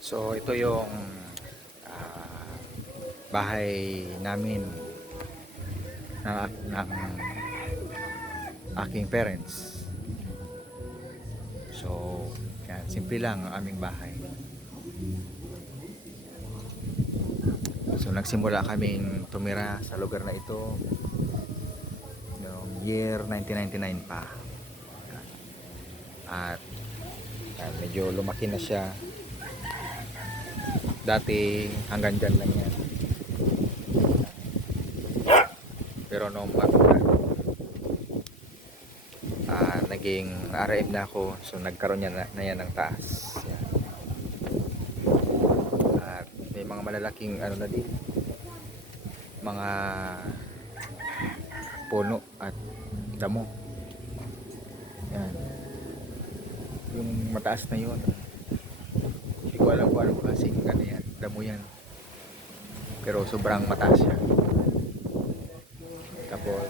So ito yung ah, bahay namin ng aking parents. So yan, simple lang ang aming bahay. So nagsimula kaming tumira sa lugar na ito noong year 1999 pa. At yan, medyo lumaki na siya. Dati hanggang dyan lang yan. Pero nung naging RM na ako, so nagkaroon na yan ng taas. Yan. At may mga malalaking ano na din, mga puno at damo. Yan. Yung mataas na yun, hindi ko alam kung anong klaseng ano yan, damo yan. Pero sobrang mataas siya. Tapos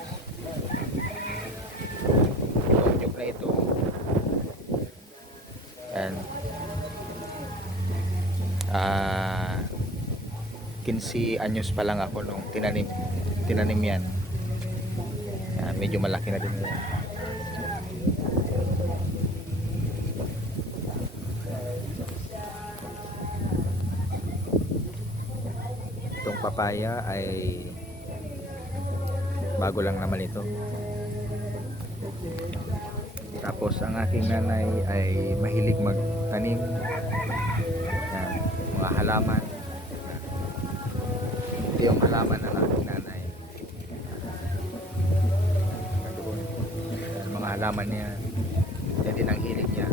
itong nyug na ito, yan, 15 anyos pa lang ako nung tinanim yan. Yan, medyo malaki na din yan. Itong papaya ay bago lang naman ito. Tapos ang aking nanay ay mahilig magtanim. Yan, mga halaman. Ito yung halaman ng aking nanay. Yan, mga halaman niya. Yan din ang hilig niya.